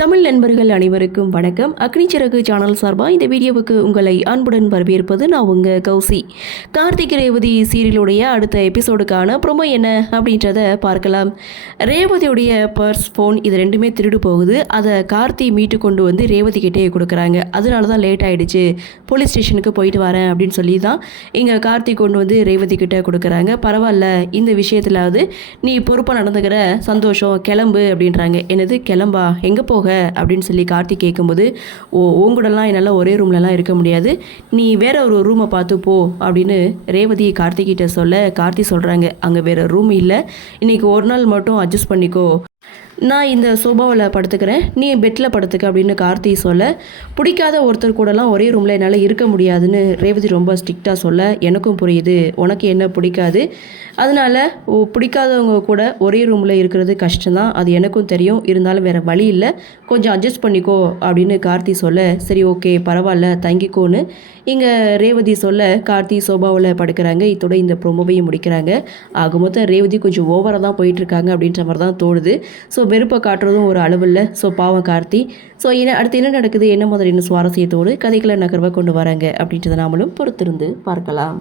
தமிழ் நண்பர்கள் அனைவருக்கும் வணக்கம். அக்னி சிறகு சேனல் சார்பாக இந்த வீடியோவுக்கு உங்களை அன்புடன் வரவேற்பது நான் உங்கள் கௌசி. கார்த்திக் ரேவதி சீரியலுடைய அடுத்த எபிசோடுக்கான ப்ரோமோ என்ன அப்படின்றத பார்க்கலாம். ரேவதியுடைய பர்ஸ், ஃபோன் இது ரெண்டுமே திருடு போகுது. அதை கார்த்தி மீட்டு கொண்டு வந்து ரேவதி கிட்டே கொடுக்குறாங்க. அதனால தான் லேட் ஆகிடுச்சு, போலீஸ் ஸ்டேஷனுக்கு போயிட்டு வரேன் அப்படின்னு சொல்லி தான் இங்கே கார்த்தி கொண்டு வந்து ரேவதி கிட்டே கொடுக்குறாங்க. பரவாயில்ல, இந்த விஷயத்துலாவது நீ பொறுப்பாக நடந்துக்கிற, சந்தோஷம், கிளம்பு அப்படின்றாங்க. என்னது கிளம்பா, எங்கே போக அப்படின்னு சொல்லி கார்த்திக் கேட்கும்போது, உங்கூடலாம் என்னால் ஒரே ரூம்லலாம் இருக்க முடியாது, நீ வேற ஒரு ரூமை பார்த்து போ அப்படின்னு ரேவதி கார்த்திகிட்ட சொல்ல, கார்த்தி சொல்கிறாங்க அங்கே வேறு ரூம் இல்லை, இன்றைக்கி ஒரு நாள் மட்டும் அட்ஜஸ்ட் பண்ணிக்கோ, நான் இந்த சோபாவில் படுத்துக்கிறேன், நீ பெட்டில் படுத்துக்க அப்படின்னு கார்த்தி சொல்ல, பிடிக்காத ஒருத்தர் கூடலாம் ஒரே ரூமில் என்னால் இருக்க முடியாதுன்னு ரேவதி ரொம்ப ஸ்ட்ரிக்டாக சொல்ல, எனக்கும் புரியுது உனக்கு என்ன பிடிக்காது, அதனால் பிடிக்காதவங்க கூட ஒரே ரூமில் இருக்கிறது கஷ்டம்தான், அது எனக்கும் தெரியும், இருந்தாலும் வேறு வழி இல்லை, கொஞ்சம் அட்ஜஸ்ட் பண்ணிக்கோ அப்படின்னு கார்த்தி சொல்ல, சரி ஓகே பரவாயில்ல தங்கிக்கோன்னு இங்கே ரேவதி சொல்ல கார்த்தி சோபாவில் படுக்கிறாங்க. இதோட இந்த ப்ரோமோவையும் முடிக்கிறாங்க. ஆக மொத்தம் ரேவதி கொஞ்சம் ஓவராக தான் போயிட்டுருக்காங்க அப்படின்ற மாதிரி தான் தோணுது. ஸோ வெறுப்பை காட்டுறதும் ஒரு அளவில். ஸோ பாவம் கார்த்தி. ஸோ அடுத்து என்ன நடக்குது, என்ன மாதிரி இன்னும் சுவாரஸ்யத்தோடு கதைகளை நகர்வை கொண்டு வராங்க அப்படின்றத நாமளும் பொறுத்திருந்து பார்க்கலாம்.